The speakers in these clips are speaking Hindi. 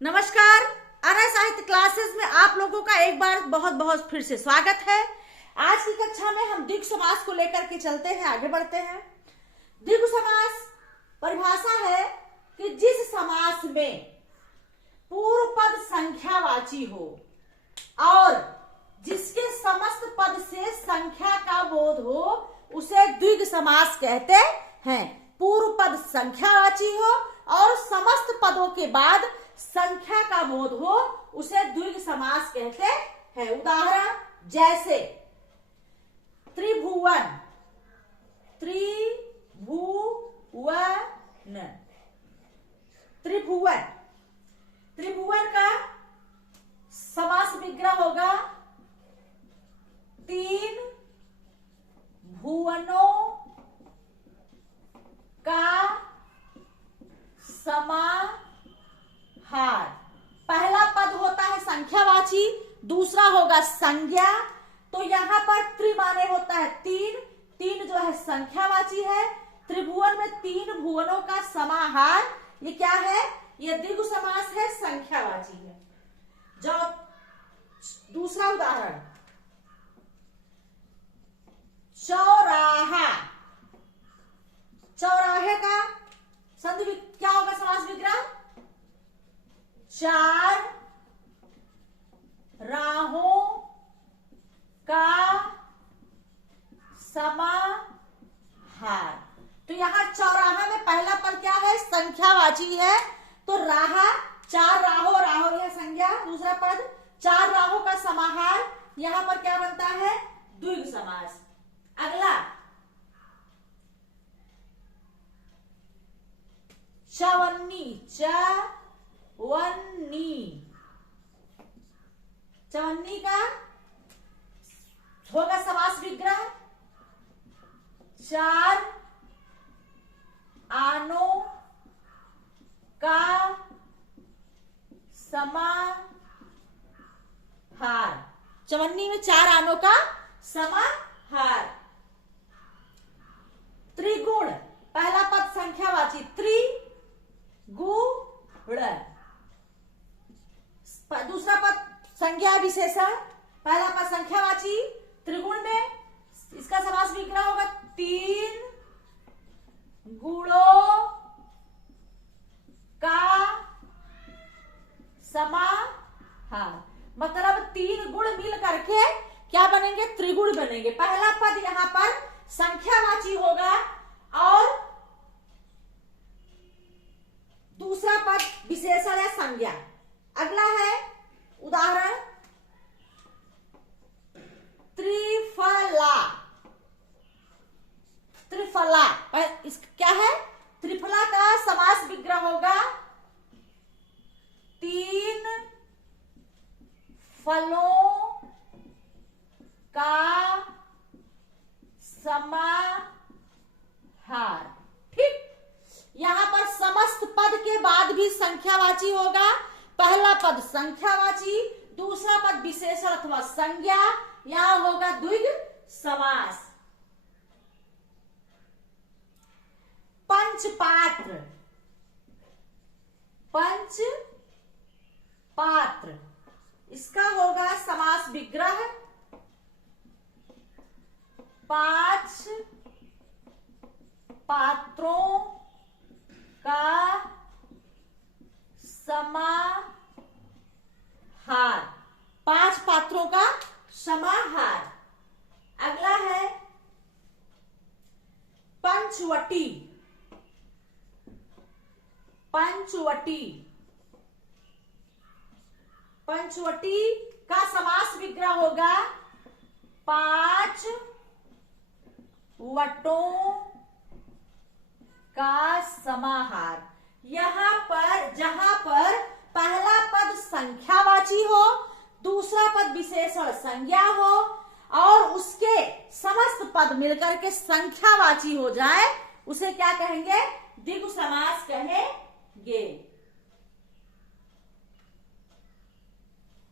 नमस्कार। आर्य साहित्य क्लासेस में आप लोगों का एक बार बहुत बहुत फिर से स्वागत है। आज की कक्षा में हम द्विगु समास को लेकर के चलते हैं, आगे बढ़ते हैं। द्विगु समास परिभाषा है कि जिस समास में पूर्व पद संख्यावाची हो और जिसके समस्त पद से संख्या का बोध हो उसे द्विगु समास कहते हैं। पूर्व पद संख्यावाची हो और समस्त पदों के बाद संख्या का बोध हो उसे द्विगु समास कहते हैं। उदाहरण जैसे त्रिभुवन, त्रिभुवन, त्रिभुवन। त्रिभुवन का समास विग्रह होगा तीन भुवनों का समाहार। पहला पद होता है संख्यावाची, दूसरा होगा संज्ञा। तो यहां पर त्रि माने होता है तीन, तीन जो है संख्यावाची है। त्रिभुवन में तीन भुवनों का समाहार, ये क्या है? ये द्विगु समास है, संख्यावाची है। जो दूसरा उदाहरण चौराहा। चौराहे का संधि क्या होगा? समास विग्रह चार राहों का समाहार। तो यहां चौराहा में पहला पद क्या है? संख्यावाची है। तो राहा, चार राहों, राहों यह संज्ञा। दूसरा पद चार राहों का समाहार, यहां पर क्या बनता है? द्विगु समास। अगला चवन्नी, चवन्नी। चवन्नी का होगा समास विग्रह चार आनों का समाहार। चवन्नी में चार आनों का समाहार। त्रिगुण, पहला पद संख्यावाची त्रिगुण, दूसरा पद संज्ञा विशेषण। पहला पद संख्यावाची, त्रिगुण में इसका समास विग्रह होगा तीन गुणों का समाहार। मतलब तीन गुण मिल करके क्या बनेंगे? त्रिगुण बनेंगे। पहला पद यहां पर संख्यावाची होगा और दूसरा पद विशेषण या संज्ञा। अगला है उदाहरण त्रिफला। त्रिफला इस क्या है? त्रिफला का समास विग्रह होगा तीन फलों का समाहार। ठीक, यहां पर समस्त पद के बाद भी संख्यावाची होगा। पहला पद संख्यावाची, दूसरा पद विशेषण अथवा संज्ञा, यहां होगा द्विगु समास। पंचपात्र, पंचपात्र, इसका होगा समास विग्रह पांच पात्रों का समाहार। पांच पात्रों का समाहार। अगला है पंचवटी। पंचवटी, पंचवटी का समास विग्रह होगा पांच वटों का समाहार। यहां पर जहां पर पहला पद संख्यावाची हो, दूसरा पद विशेषण संज्ञा हो और उसके समस्त पद मिलकर के संख्यावाची हो जाए उसे क्या कहेंगे? द्विगु समास कहेंगे।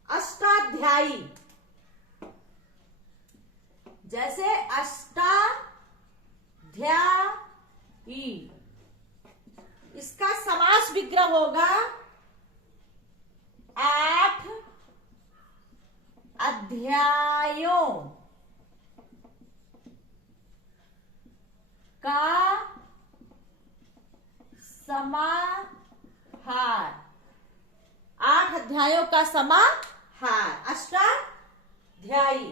अष्टाध्यायी, जैसे अष्टाध्यायी, इसका समास विग्रह होगा अध्यायों का समाहार। 8 अध्यायों का समाहार, अष्टाध्यायी।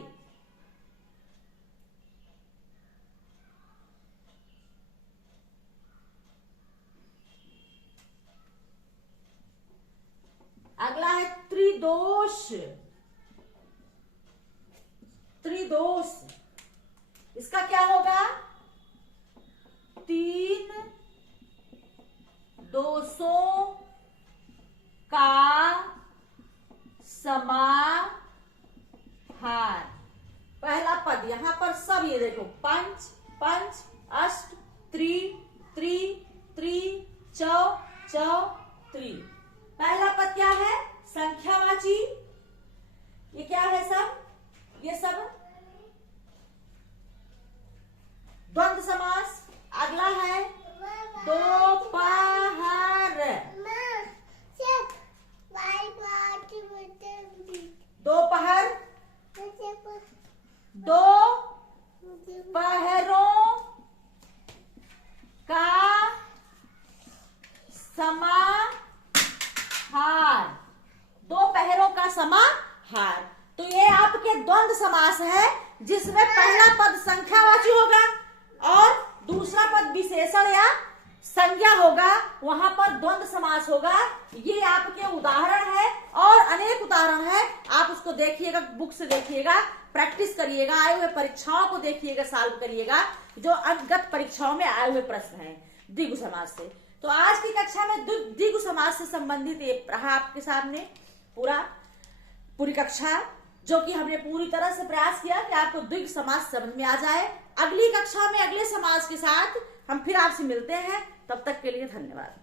अगला है त्रिदोष। त्रिदोष इसका क्या होगा? 3 दोषों का समाहार। पहला पद यहां पर सब ये देखो, पंच पंच, अष्ट, त्रि त्रि त्रि, चौ चौ, त्रि। पहला पद क्या है? संख्यावाची। ये क्या है सब? ये सब द्वंद्व समास। अगला है दोपहर। दोपहर, दो पहरों का समाहार। 2 पहरों का समाहार। तो ये आपके द्वंद्व समास है, जिसमें पहला पद संख्यावाची होगा और दूसरा पद विशेषण या संज्ञा होगा, वहां पर द्वंद्व समास होगा। ये आपके उदाहरण है और अनेक उदाहरण है। आप उसको देखिएगा, बुक से देखिएगा, प्रैक्टिस करिएगा, आए हुए परीक्षाओं को देखिएगा, सॉल्व करिएगा, जो अंतगत परीक्षाओं में आए हुए प्रश्न हैं द्विगु समास से। तो आज की कक्षा में द्विगु समास से संबंधित ये रहा आपके सामने पूरी कक्षा, जो कि हमने पूरी तरह से प्रयास किया कि आपको द्विगु समास समझ में आ जाए। अगली कक्षा में अगले समास के साथ हम फिर आपसे मिलते हैं। तब तक के लिए धन्यवाद।